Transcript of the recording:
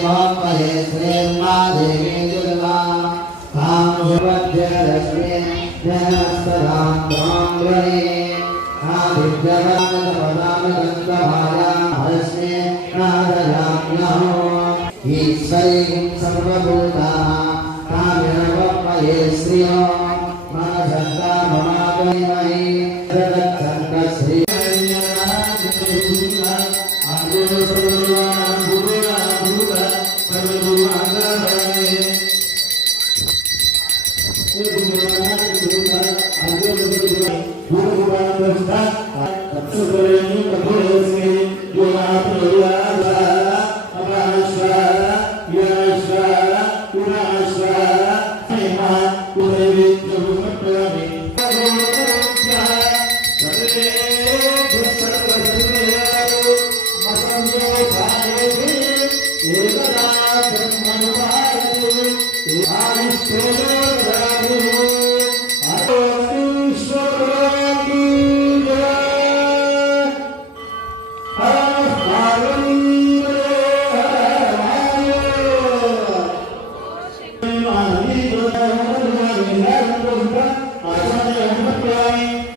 महे श्रीर्मा देवी दुर्गा तां शुभज्यलक्ष्मी जनस्तदां त्वांग्रणे आदित्यवानपदानगन्धमायां हस्मे नादयाम्यहो ईश्वरीं सर्वभूतानां तामिरवमहे श्रियो मनसत्ता ममापयमहि